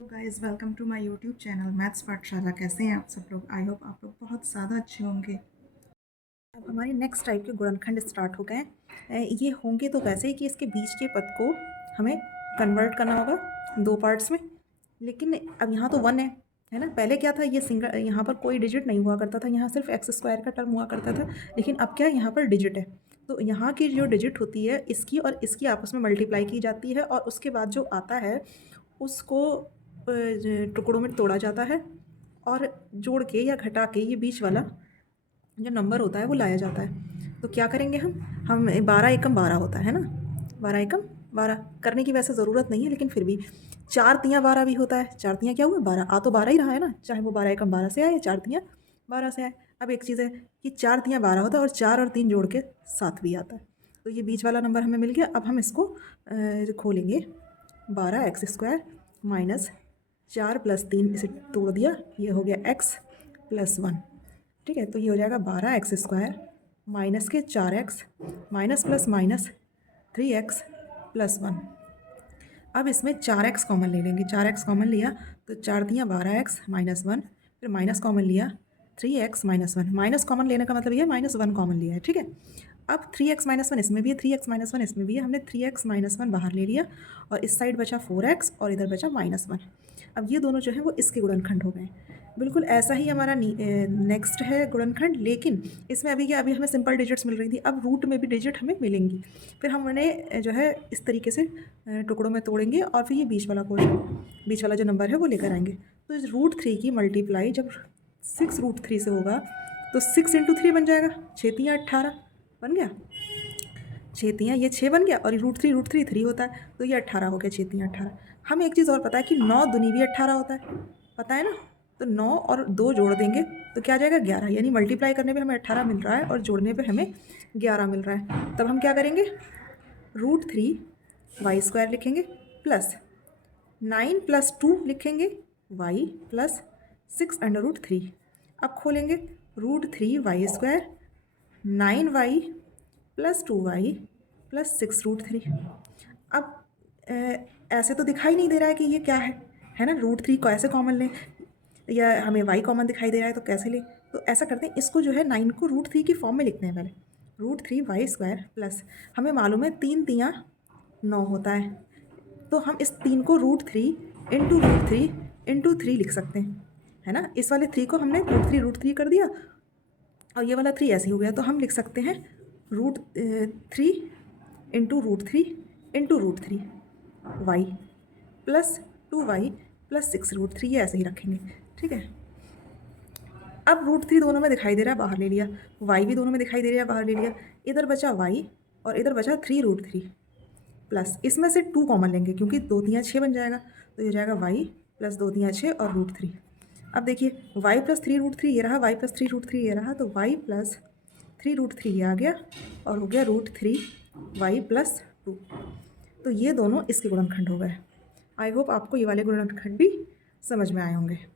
Guys welcome to my YouTube channel maths Pathshala. कैसे हैं आप सब लोग? आई होप आप लोग बहुत ज़्यादा अच्छे होंगे। अब हमारे नेक्स्ट टाइप के गुणनखंड स्टार्ट हो गए हैं। ये होंगे तो वैसे ही कि इसके बीच के पद को हमें कन्वर्ट करना होगा दो पार्ट्स में। लेकिन अब यहाँ तो वन है ना। पहले क्या था, ये सिंगल, यहाँ पर कोई डिजिट नहीं हुआ करता था, यहाँ सिर्फ एक्स स्क्वायर का टर्म हुआ करता था। लेकिन अब क्या है, यहाँ पर डिजिट है। तो यहाँ की जो डिजिट होती है इसकी और इसकी आपस में मल्टीप्लाई की जाती है और उसके बाद जो आता है उसको टुकड़ों में तोड़ा जाता है और जोड़ के या घटा के ये बीच वाला जो नंबर होता है वो लाया जाता है। तो क्या करेंगे हम 12 एकम 12 होता है ना। 12 एकम 12 करने की वैसे ज़रूरत नहीं है, लेकिन फिर भी 4 तियाँ 12 भी होता है। 4 तियाँ क्या हुआ 12, आ तो 12 ही रहा है ना, चाहे वो 12 एकम 12 से आए या 4 तियाँ 12 से आए। अब एक चीज़ है कि 4 तियाँ 12 होता है और 4 और 3 जोड़ के 7 भी आता है। तो ये बीच वाला नंबर हमें मिल गया। अब हम इसको खोलेंगे। 12 एक्स स्क्वायर माइनस 4 प्लस 3, इसे तोड़ दिया, ये हो गया x प्लस 1। ठीक है, तो ये हो जाएगा 12 एक्स स्क्वायर माइनस के 4x minus plus minus 3x plus 1। अब इसमें 4x कॉमन ले लेंगे। 4x कॉमन लिया तो 4 दिया 12x माइनस 1, फिर माइनस कॉमन लिया 3x माइनस 1। माइनस कॉमन लेने का मतलब ये माइनस 1 कॉमन लिया है। ठीक है, अब 3x माइनस 1 इसमें भी है, 3x माइनस 1 इसमें भी है। हमने 3x माइनस 1 बाहर ले लिया और इस साइड बचा 4x और इधर बचा माइनस 1। अब ये दोनों जो है वो इसके गुणनखंड हो गए। बिल्कुल ऐसा ही हमारा नेक्स्ट है गुणनखंड, लेकिन इसमें अभी क्या, अभी हमें सिंपल डिजिट्स मिल रही थी, अब रूट में भी डिजिट हमें मिलेंगी। फिर हम उन्हें जो है इस तरीके से टुकड़ों में तोड़ेंगे और फिर ये बीच वाला पोर्शन, बीच वाला जो नंबर है वो लेकर आएंगे। तो इस √3 की मल्टीप्लाई जब 6√3 से होगा तो 6 इंटू 3 बन जाएगा। 6 तियाँ 18 बन गया। 6 तियाँ ये 6 बन गया और √3 3 होता है तो ये 18 हो गया। 6 तियाँ 18। हमें एक चीज़ और पता है कि 9 दूनी भी 18 होता है, पता है ना। तो 9 और 2 जोड़ देंगे तो क्या आ जाएगा 11। यानी मल्टीप्लाई करने पे हमें 18 मिल रहा है और जोड़ने पे हमें 11 मिल रहा है। तब हम क्या करेंगे, √3 वाई स्क्वायर लिखेंगे प्लस 9 प्लस 2 लिखेंगे y प्लस 6√3। अब खोलेंगे √3 Y square 9y plus 2y plus 6√3। अब ऐसे तो दिखाई नहीं दे रहा है कि ये क्या है ना। √3 को ऐसे कॉमन लें या हमें y कॉमन दिखाई दे रहा है तो कैसे लें। तो ऐसा करते हैं, इसको जो है 9 को √3 की फॉर्म में लिखते हैं पहले। √3 वाई स्क्वायर प्लस, हमें मालूम है 3 तियाँ 9 होता है, तो हम इस 3 को √3 लिख सकते हैं, है ना। इस वाले 3 को हमने √3 कर दिया और ये वाला 3 ऐसे हो गया। तो हम लिख सकते हैं √3 √3 वाई प्लस 2y प्लस 6√3, ये ऐसे ही रखेंगे। ठीक है, अब √3 दोनों में दिखाई दे रहा है, बाहर ले लिया। y भी दोनों में दिखाई दे रहा है, बाहर ले लिया। इधर बचा y और इधर बचा 3√3 प्लस, इसमें से 2 कॉमन लेंगे क्योंकि 2 तियाँ 6 बन जाएगा। तो ये हो जाएगा y प्लस 2 तियाँ 6 और √3। अब देखिए y प्लस 3√3 ये रहा, y प्लस 3√3 ये रहा, तो y प्लस 3√3 ये आ गया और हो गया √3 y प्लस 2। तो ये दोनों इसके गुणनखंड हो गए। आई होप आपको ये वाले गुणनखंड भी समझ में आए होंगे। ये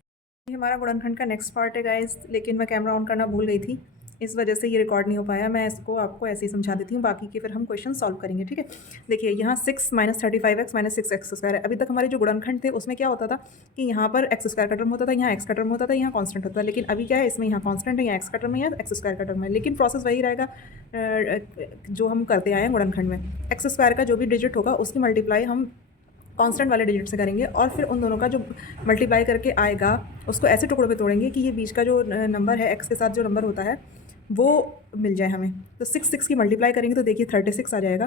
हमारा गुणनखंड का नेक्स्ट पार्ट है गाइस, लेकिन मैं कैमरा ऑन करना भूल गई थी, इस वजह से ये रिकॉर्ड नहीं हो पाया। मैं इसको आपको ऐसे ही समझा देती हूँ, बाकी के फिर हम क्वेश्चन सॉल्व करेंगे। ठीक है, देखिए यहाँ 6 minus 35x minus 6x square है। अभी तक हमारे जो गुणनखंड थे उसमें क्या होता था कि यहाँ पर एक्स स्क्वायर का टर्म होता था, यहाँ एक्स का टर्म होता था, यहाँ कांस्टेंट होता था। लेकिन अभी क्या है, इसमें यहाँ कांस्टेंट है, यहाँ एक्स का टर्म है, यहाँ एक्स स्क्वायर का टर्म है। लेकिन प्रोसेस वही रहेगा जो हम करते आए हैं गुणनखंड में। एक्स स्क्वायर का जो भी डिजिट होगा उसकी मल्टीप्लाई हम कांस्टेंट वाले डिजिट से करेंगे और फिर उन दोनों का जो मल्टीप्लाई करके आएगा उसको ऐसे टुकड़ों पे तोड़ेंगे कि ये बीच का जो नंबर है एक्स के साथ जो नंबर होता है वो मिल जाए हमें। तो 6 की मल्टीप्लाई करेंगे तो देखिए 36 आ जाएगा।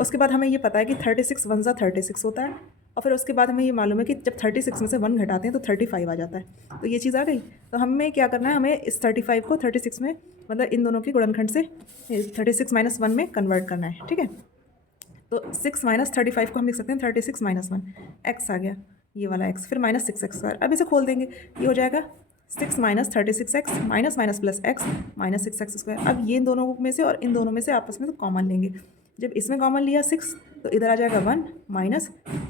उसके बाद हमें ये पता है कि 36 1 ज़ा 36 होता है और फिर उसके बाद हमें ये मालूम है कि जब 36 में से 1 घटाते हैं तो 35 आ जाता है। तो ये चीज़ आ गई। तो हमें क्या करना है, हमें इस 35 को 36 में, मतलब इन दोनों के गुणनखंड से 36 माइनस 1 में कन्वर्ट करना है। ठीक है, तो 6 माइनस 35 को हम लिख सकते हैं 36 माइनस 1, एक्स आ गया ये वाला एक्स, फिर माइनस 6x स्क्वायर। अब इसे खोल देंगे, ये हो जाएगा 6 minus 36x minus minus plus x minus 6x square. अब ये दोनों में से और इन दोनों में से आपस में तो कॉमन लेंगे। जब इसमें कॉमन लिया 6 तो इधर आ जाएगा 1 माइनस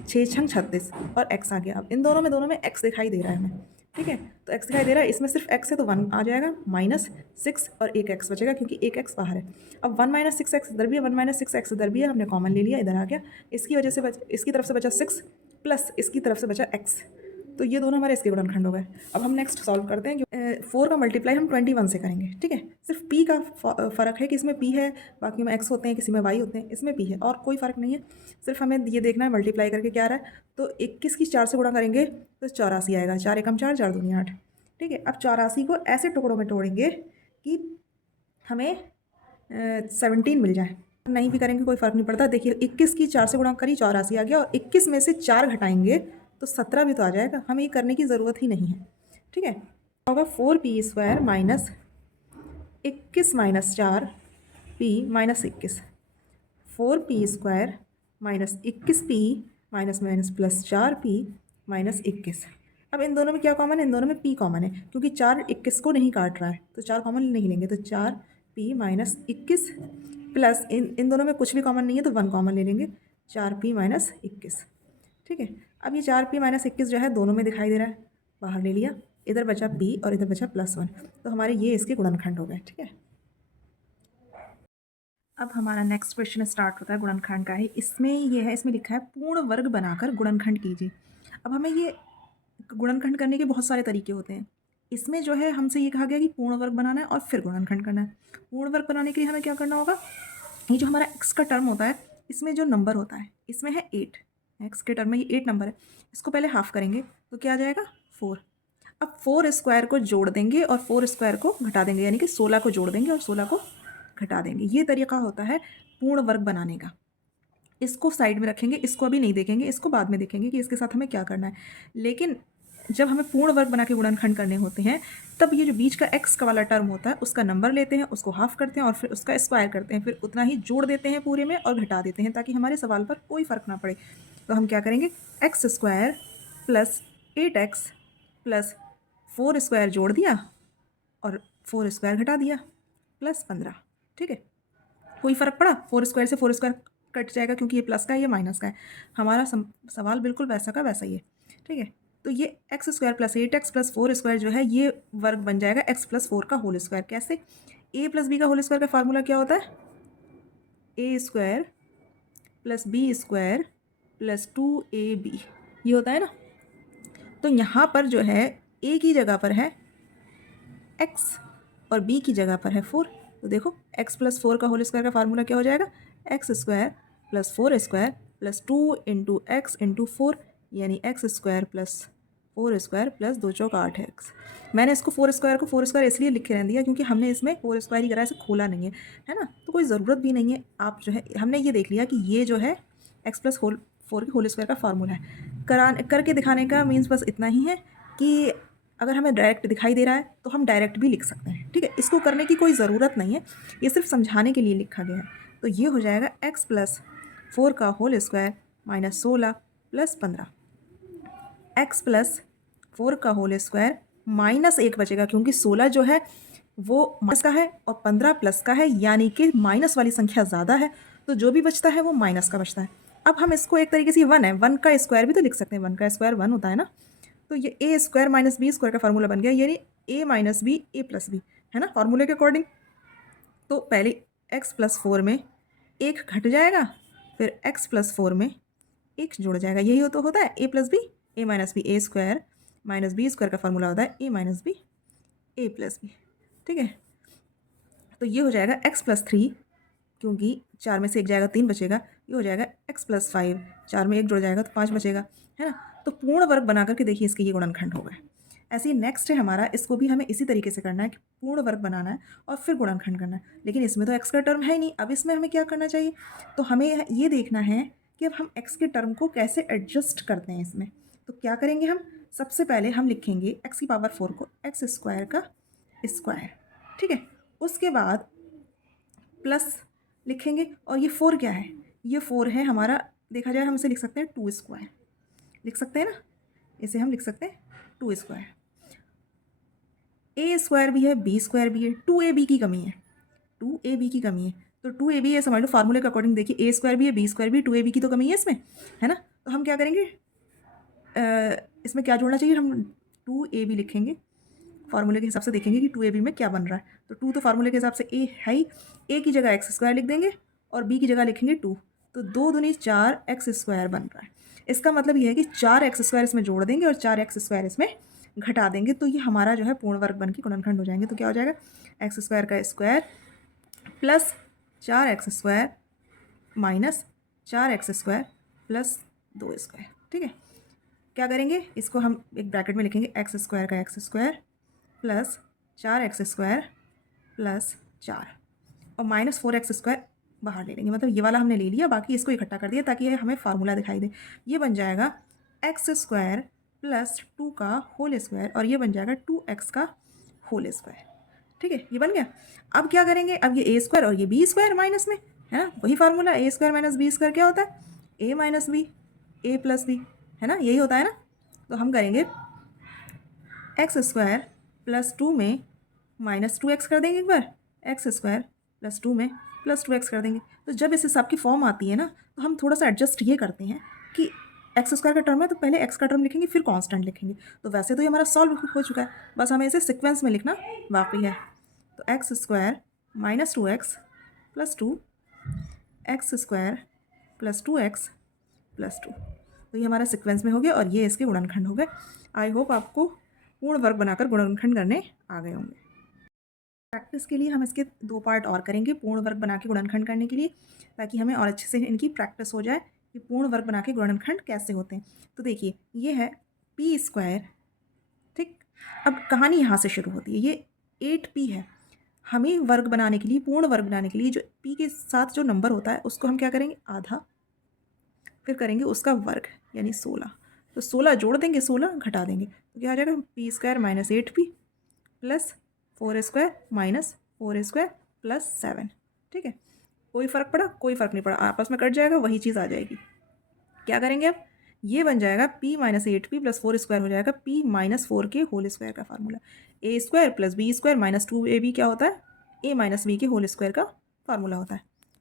6 छंग 36 और x आ गया। अब इन दोनों में x दिखाई दे रहा है हमें। ठीक है, तो x दिखाई दे रहा है, इसमें सिर्फ x है तो 1 आ जाएगा, माइनस 6 और एक x बचेगा क्योंकि एक x बाहर है। अब 1 माइनस 6x इधर भी है, 1 माइनस 6x इधर भी है, हमने कॉमन ले लिया, इधर आ गया। इसकी वजह से इसकी तरफ से बचा 6 प्लस इसकी तरफ से बचा x, तो ये दोनों हमारे इसके गुणनखंड हो गए। अब हम नेक्स्ट सॉल्व करते हैं कि 4 का मल्टीप्लाई हम 21 से करेंगे, ठीक है। सिर्फ p का फ़र्क है कि इसमें p है, बाकी में x होते हैं, किसी में y होते हैं, इसमें p है, और कोई फ़र्क नहीं है। सिर्फ हमें ये देखना है मल्टीप्लाई करके क्या आ रहा है। तो 21 की 4 से गुणा करेंगे तो 84 आएगा। 4 एकम 4, 4 दूनी 8, ठीक है। अब 84 को ऐसे टुकड़ों में तोड़ेंगे कि हमें 17 मिल जाए। नहीं भी करेंगे कोई फ़र्क नहीं पड़ता। देखिए 21 की 4 से गुणा करी, 84 आ गया, और 21 में से 4 घटाएंगे तो 17 भी तो आ जाएगा। हमें ये करने की ज़रूरत ही नहीं है, ठीक है। होगा 4p² minus 21 minus 4p minus 21, 4p² minus 21p minus minus plus 4p minus 21। अब इन दोनों में क्या कॉमन है? इन दोनों में p कॉमन है, क्योंकि 4 21 को नहीं काट रहा है, तो 4 कॉमन नहीं लेंगे। तो 4p माइनस 21 प्लस इन दोनों में कुछ भी कॉमन नहीं है तो 1 कॉमन ले लेंगे, 4p माइनस 21, ठीक है। अब ये 4p माइनस 21 जो है दोनों में दिखाई दे रहा है, बाहर ले लिया, इधर बचा p और इधर बचा +1, तो हमारे ये इसके गुणनखंड हो गए, ठीक है। अब हमारा नेक्स्ट क्वेश्चन स्टार्ट होता है गुणनखंड का है। इसमें ये है, इसमें लिखा है पूर्ण वर्ग बनाकर गुणनखंड कीजिए। अब हमें ये गुणनखंड करने के बहुत सारे तरीके होते हैं। इसमें जो है हमसे ये कहा गया कि पूर्ण वर्ग बनाना है और फिर गुणनखंड करना है। पूर्ण वर्ग बनाने के लिए हमें क्या करना होगा? ये जो हमारा x का टर्म होता है, इसमें जो नंबर होता है, इसमें है 8, x के टर्म में ये 8 नंबर है, इसको पहले हाफ करेंगे तो क्या आ जाएगा? 4। अब 4 स्क्वायर को जोड़ देंगे और 4 स्क्वायर को घटा देंगे, यानी कि 16 को जोड़ देंगे और 16 को घटा देंगे। ये तरीका होता है पूर्ण वर्ग बनाने का। इसको साइड में रखेंगे, इसको अभी नहीं देखेंगे, इसको बाद में देखेंगे कि इसके साथ हमें क्या करना है। लेकिन जब हमें पूर्ण वर्ग बना के गुणनखंड करने होते हैं, तब ये जो बीच का x का वाला टर्म होता है उसका नंबर लेते हैं, उसको हाफ करते हैं और फिर उसका स्क्वायर करते हैं, फिर उतना ही जोड़ देते हैं पूरे में और घटा देते हैं, ताकि हमारे सवाल पर कोई फ़र्क ना पड़े। तो हम क्या करेंगे? x² plus 8x plus 4 square जोड़ दिया और 4 स्क्वायर घटा दिया, प्लस 15, ठीक है। कोई फ़र्क पड़ा? 4 स्क्वायर से 4 स्क्वायर कट जाएगा, क्योंकि ये प्लस का है, ये माइनस का है। हमारा सवाल बिल्कुल वैसा का वैसा ही है, ठीक है। तो ये x² plus 8x plus 4 square जो है ये वर्ग बन जाएगा x प्लस 4 का होल स्क्वायर। कैसे? a प्लस b का होल स्क्वायर का फार्मूला क्या होता है? a² plus b² plus 2ab, ये होता है ना। तो यहाँ पर जो है a की जगह पर है x और b की जगह पर है 4। तो देखो x प्लस 4 का होल स्क्वायर का फार्मूला क्या हो जाएगा? x² plus 4 square plus 2 into x into 4, यानी x² प्लस 4 स्क्वायर प्लस 2 चौक 8x। मैंने इसको 4 स्क्वायर को 4 स्क्वायर इसलिए लिखे रहने दिया क्योंकि हमने इसमें 4 स्क्वायर ही करा, इसे खोला नहीं है ना, तो कोई ज़रूरत भी नहीं है। आप जो है हमने ये देख लिया कि ये जो है x प्लस 4 के होल स्क्वायर का फार्मूला है। करके दिखाने का मीन्स बस इतना ही है कि अगर हमें डायरेक्ट दिखाई दे रहा है तो हम डायरेक्ट भी लिख सकते हैं, ठीक है। इसको करने की कोई ज़रूरत नहीं है, ये सिर्फ समझाने के लिए लिखा गया है। तो ये हो जाएगा x प्लस 4 का whole square minus 16 plus 15, x plus 4 का होल स्क्वायर माइनस 1 बचेगा, क्योंकि 16 जो है वो माइनस का है और 15 प्लस का है, यानी कि माइनस वाली संख्या ज़्यादा है, तो जो भी बचता है वो माइनस का बचता है। अब हम इसको एक तरीके से 1 है, 1 का स्क्वायर भी तो लिख सकते हैं, 1 का स्क्वायर 1 होता है ना। तो ये a² माइनस b² का फार्मूला बन गया, यानी a minus b a plus b, है ना, फार्मूले के अकॉर्डिंग। तो पहले x प्लस 4 में 1 घट जाएगा, फिर x प्लस 4 में 1 जुड़ जाएगा, यही तो होता है a plus b, a minus b a² minus b² का फार्मूला होता है a minus b a plus b, ठीक है। तो ये हो जाएगा x प्लस 3, क्योंकि 4 में से 1 जाएगा 3 बचेगा, ये हो जाएगा x प्लस 5, 4 में 1 जुड़ जाएगा तो 5 बचेगा, है ना। तो पूर्ण वर्ग बना करके देखिए इसके ये गुणनखंड हो गए। ऐसे ही नेक्स्ट है हमारा, इसको भी हमें इसी तरीके से करना है कि पूर्ण वर्ग बनाना है और फिर गुणनखंड करना है, लेकिन इसमें तो x का टर्म है ही नहीं। अब इसमें हमें क्या करना चाहिए? तो हमें ये देखना है कि अब हम x के टर्म को कैसे एडजस्ट करते हैं इसमें। तो क्या करेंगे हम? सबसे पहले हम लिखेंगे x की पावर 4 को x² का स्क्वायर, ठीक है। उसके बाद प्लस लिखेंगे, और ये 4 क्या है? ये 4 है हमारा, देखा जाए हम इसे लिख सकते हैं 2 स्क्वायर, लिख सकते हैं ना, इसे हम लिख सकते हैं 2 स्क्वायर। a² भी है b² भी है, 2ab की कमी है, 2ab की कमी है, तो 2ab है, समझ लो फार्मूले के अकॉर्डिंग। देखिए a² भी है b² भी, 2ab की तो कमी है इसमें, है ना। तो हम क्या करेंगे, इसमें क्या जोड़ना चाहिए? हम 2ab लिखेंगे, फार्मूले के हिसाब से देखेंगे कि 2ab में क्या बन रहा है। तो 2 तो फार्मूले के हिसाब से a है ही, a की जगह x² लिख देंगे और b की जगह लिखेंगे 2, तो 2 दूनी 4 एक्स स्क्वायर बन रहा है। इसका मतलब ये है कि 4 एक्स स्क्वायर इसमें जोड़ देंगे और 4 एक्स स्क्वायर इसमें घटा देंगे, तो ये हमारा जो है पूर्ण वर्ग बन के गुणनखंड हो जाएंगे। तो क्या हो जाएगा, एक्स स्क्वायर का square plus 4 x square minus 4 x square plus 2 square. ठीक है, क्या करेंगे, इसको हम एक ब्रैकेट में लिखेंगे, एक्स स्क्वायर का x square plus 4 x square plus 4 और माइनस 4 एक्स स्क्वायर बाहर ले लेंगे, मतलब ये वाला हमने ले लिया, बाकी इसको इकट्ठा कर दिया ताकि ये हमें फार्मूला दिखाई दे। ये बन जाएगा एक्स स्क्वायर प्लस 2 का होल स्क्वायर और ये बन जाएगा 2x का होल स्क्वायर। ठीक है, ये बन गया। अब क्या करेंगे, अब ये ए स्क्वायर और ये बी स्क्वायर माइनस में है ना, वही formula, A square minus b square क्या होता है, ए माइनस बी, ए प्लस बी, है ना, यही होता है ना। तो हम करेंगे एक्स स्क्वायर प्लस 2 में माइनस 2x कर देंगे एक बार, एक्स स्क्वायर प्लस 2 में प्लस 2x कर देंगे। तो जब इस हिसाब की फॉर्म आती है ना, तो हम थोड़ा सा एडजस्ट ये करते हैं कि एक्स स्क्वायर का टर्म है तो पहले एक्स का टर्म लिखेंगे फिर कांस्टेंट लिखेंगे। तो वैसे तो ये हमारा सॉल्व हो चुका है, बस हमें इसे सीक्वेंस में लिखना बाकी है। तो x square minus 2x plus 2 x square plus 2x plus 2, तो ये हमारा सीक्वेंस में हो गया और ये इसके गुणनखंड हो गए। आई होप आपको पूर्ण वर्ग बनाकर गुणनखंड करने आ गए होंगे। प्रैक्टिस के लिए हम इसके 2 पार्ट और करेंगे पूर्ण वर्ग बना के गुणनखंड करने के लिए, ताकि हमें और अच्छे से इनकी प्रैक्टिस हो जाए कि पूर्ण वर्ग बना के गुणनखंड कैसे होते हैं। तो देखिए, ये है पी स्क्वायर। ठीक, अब कहानी यहाँ से शुरू होती है, ये 8p है। हमें वर्ग बनाने के लिए, पूर्ण वर्ग बनाने के लिए, जो p के साथ जो नंबर होता है उसको हम क्या करेंगे, आधा, फिर करेंगे उसका वर्ग यानी 16। तो 16 जोड़ देंगे, 16 घटा देंगे, तो क्या आ जाएगा, P square minus 8p plus 4 square minus 4 square plus 7। ठीक है, कोई फ़र्क पड़ा, कोई फ़र्क नहीं पड़ा, आपस में कट जाएगा, वही चीज़ आ जाएगी। क्या करेंगे अब, ये बन जाएगा p minus 8p plus 4 square हो जाएगा p माइनस 4 के होल स्क्वायर का formula. A square plus B square minus 2ab क्या होता है, a माइनस बी के होल स्क्वायर का फार्मूला होता है।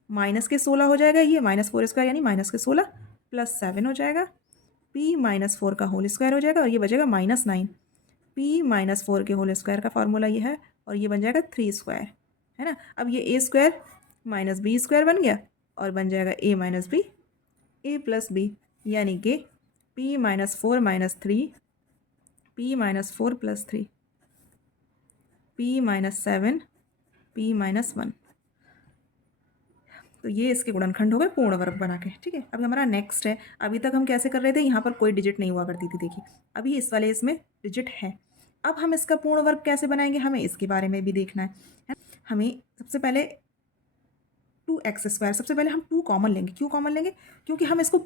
माइनस के 16 हो जाएगा, ये माइनस 4 स्क्वायर यानी माइनस के 16 प्लस 7 हो जाएगा, p माइनस 4 का होल स्क्वायर हो जाएगा और ये बचेगा माइनस 9। p माइनस 4 के होल स्क्वायर का फार्मूला ये है और ये बन जाएगा 3 स्क्वायर, है ना। अब ये a square minus b square बन गया और बन जाएगा a minus b, a plus b, यानी कि p minus 4 minus 3, p minus 4 plus 3, p minus 7, p minus 1। तो ये इसके गुणनखंड हो गए पूर्ण वर्ग बना के। ठीक है, अब हमारा नेक्स्ट है, अभी तक हम कैसे कर रहे थे, यहाँ पर कोई डिजिट नहीं हुआ करती थी, देखिए अभी इस वाले इसमें डिजिट है। अब हम इसका पूर्ण वर्ग कैसे बनाएंगे, हमें इसके बारे में भी देखना है। हमें सबसे पहले 2x स्क्वायर, सबसे पहले हम 2 कॉमन लेंगे। क्यों कॉमन लेंगे, क्योंकि हम इसको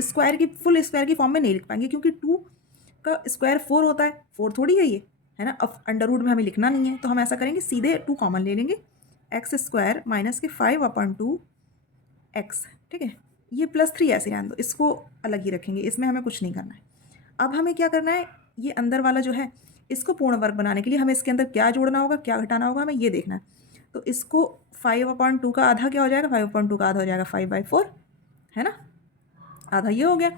स्क्वायर की, फुल स्क्वायर की फॉर्म में नहीं लिख पाएंगे, क्योंकि 2 का स्क्वायर 4 होता है, 4 थोड़ी है ये, है ना। अब अंडर रूट में हमें लिखना नहीं है, तो हम ऐसा करेंगे, सीधे 2 कॉमन ले लेंगे, एक्स स्क्वायर माइनस के 5/2 x। ठीक है, ये प्लस 3 ऐसे रहने दो, इसको अलग ही रखेंगे, इसमें हमें कुछ नहीं करना है। अब हमें क्या करना है, ये अंदर वाला जो है, इसको पूर्ण वर्ग बनाने के लिए हमें इसके अंदर क्या जोड़ना होगा, क्या घटाना होगा, हमें ये देखना है। तो इसको 5/2 का आधा क्या हो जाएगा, 5/2 का आधा हो जाएगा 5/4, है ना, आधा ये हो गया।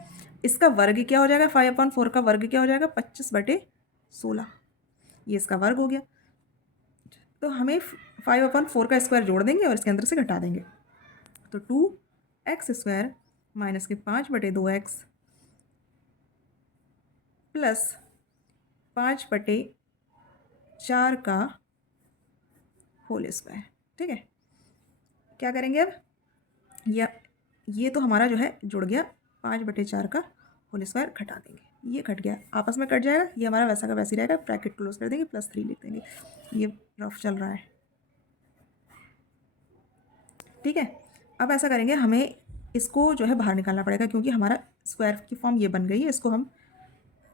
इसका वर्ग क्या हो जाएगा, 5/4 का वर्ग क्या हो जाएगा, 25/16, ये इसका वर्ग हो गया। तो हमें 5/4 का स्क्वायर जोड़ देंगे और इसके अंदर से घटा देंगे, तो 2x स्क्वायर माइनस के 5/2x प्लस 5/4 का होल स्क्वायर। ठीक है, क्या करेंगे अब, ये तो हमारा जो है जुड़ गया, 5/4 का होल स्क्वायर घटा देंगे, ये कट गया, आपस में कट जाएगा, ये हमारा वैसा का वैसे ही रहेगा, ब्रैकेट क्लोज कर देंगे, +3 लिख देंगे, ये रफ चल रहा है। ठीक है, अब ऐसा करेंगे, हमें इसको जो है बाहर निकालना पड़ेगा, क्योंकि हमारा स्क्वायर की फॉर्म ये बन गई है। इसको हम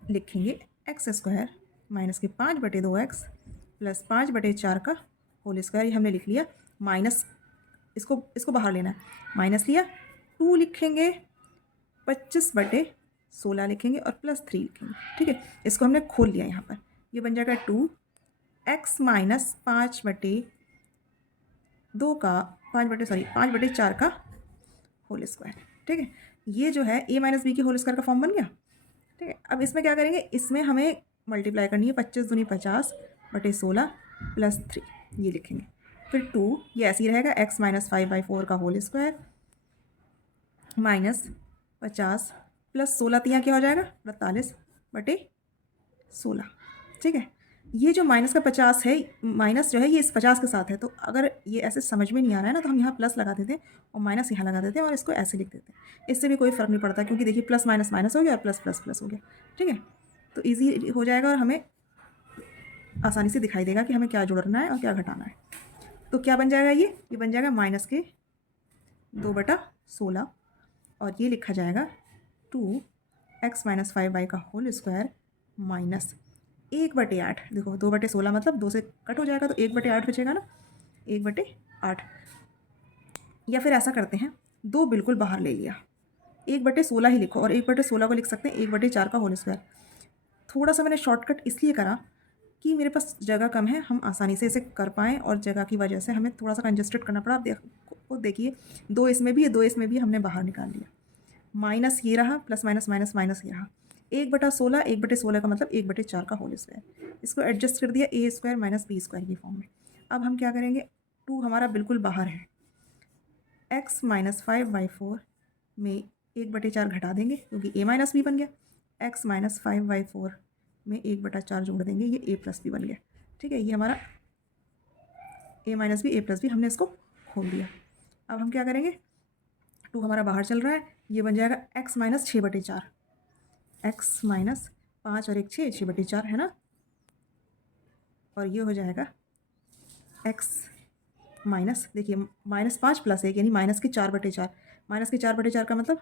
लिखेंगे एक्स स्क्वायर माइनस के 5/2x प्लस 5/4 का होल स्क्वायर, ये हमने लिख लिया, माइनस इसको बाहर लेना है, माइनस लिया, 2 लिखेंगे, 25/16 लिखेंगे और +3 लिखेंगे। ठीक है, इसको हमने खोल लिया यहाँ पर, ये बन जाएगा 2x माइनस 5/4 का होल स्क्वायर। ठीक है, ये जो है a माइनस बी के होल स्क्वायर का फॉर्म बन गया। ठीक है, अब इसमें क्या करेंगे, इसमें हमें मल्टीप्लाई करनी है, 25 दूनी 50/16 प्लस 3, ये लिखेंगे, फिर 2, ये ऐसे ही रहेगा, x माइनस 5/4 का होल स्क्वायर -50 प्लस 16 तियाँ क्या हो जाएगा 48/16। ठीक है, ये जो माइनस का 50 है, माइनस जो है ये इस 50 के साथ है, तो अगर ये ऐसे समझ में नहीं आ रहा है ना तो हम यहाँ प्लस लगा देते हैं और माइनस यहाँ लगा देते हैं और इसको ऐसे लिख देते हैं। इससे भी कोई फ़र्क नहीं पड़ता क्योंकि देखिए प्लस माइनस माइनस हो गया और प्लस प्लस प्लस हो गया। ठीक है, तो ईज़ी हो जाएगा और हमें आसानी से दिखाई देगा कि हमें क्या जोड़ना है और क्या घटाना है। तो क्या बन जाएगा, ये बन जाएगा माइनस के 2/16 और ये लिखा जाएगा 2x-5y का होल स्क्वायर माइनस 1/8। देखो 2/16 मतलब 2 से कट हो जाएगा तो 1/8 बचेगा ना, 1/8। या फिर ऐसा करते हैं, 2 बिल्कुल बाहर ले लिया, 1/16 ही लिखो और 1/16 को लिख सकते हैं 1/4 का होल स्क्वायर। थोड़ा सा मैंने शॉर्टकट इसलिए करा कि मेरे पास जगह कम है, हम आसानी से इसे कर पाएँ और जगह की वजह से हमें थोड़ा सा कंजस्टेड करना पड़ा। आप देखिए 2 इसमें भी है, 2 इसमें भी हमने बाहर निकाल लिया। माइनस ये रहा, प्लस माइनस माइनस माइनस ये रहा। 1/16, 1/16 का मतलब 1/4 का होल स्क्वायर। इसको एडजस्ट कर दिया a square minus b square की फॉर्म में। अब हम क्या करेंगे, 2 हमारा बिल्कुल बाहर है, x-5y4 में 1/4 घटा देंगे क्योंकि a माइनस बी बन गया, x-5y4 में 1/4 जोड़ देंगे, ये a प्लस बी बन गया। ठीक है, ये हमारा a minus b, a plus b, हमने इसको खोल दिया। अब हम क्या करेंगे, 2 हमारा बाहर चल रहा है, ये बन जाएगा x-6/4, x माइनस 5 और 1 6, 6/4 है ना, और ये हो जाएगा x माइनस, देखिए -5 प्लस 1 यानी माइनस के 4/4। माइनस के 4/4 का मतलब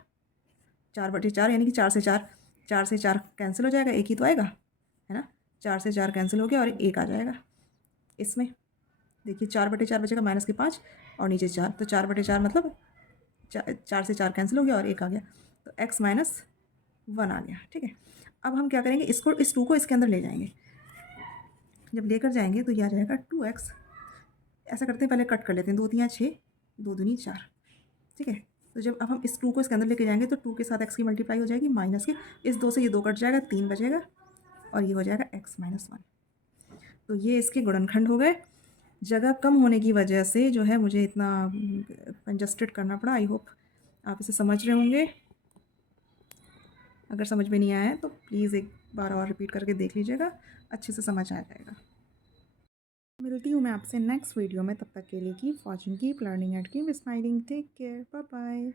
4/4 यानी कि 4 से 4, 4 से 4 कैंसिल हो जाएगा, एक ही तो आएगा, है ना। 4 से 4 कैंसिल हो गया और 1 आ जाएगा इसमें। देखिए 4/4 बचेगा माइनस के 5 और नीचे 4, तो 4/4 मतलब 4 से 4 कैंसिल हो गया और 1 आ गया, तो x-1 आ गया। ठीक है, अब हम क्या करेंगे, इसको इस 2 को इसके अंदर ले जाएंगे। जब लेकर जाएंगे तो ये आ जाएगा 2x। ऐसा करते हैं, पहले कट कर लेते हैं, 2 तियाँ 6, 2 दूनी 4। ठीक है, तो जब अब हम इस 2 को इसके अंदर लेके जाएंगे तो 2 के साथ x की मल्टीप्लाई हो जाएगी, माइनस के इस 2 से ये 2 कट जाएगा, 3 बचेगा और ये हो जाएगा x-1। तो ये इसके गुणनखंड हो गए। जगह कम होने की वजह से जो है मुझे इतना कंजस्टेड करना पड़ा। आई होप आप इसे समझ रहे होंगे। अगर समझ में नहीं आया है तो प्लीज़ एक बार और रिपीट करके देख लीजिएगा, अच्छे से समझ आ जाएगा। मिलती हूँ मैं आपसे नेक्स्ट वीडियो में, तब तक के लिए keep watching, keep learning and keep smiling. Take care, bye bye.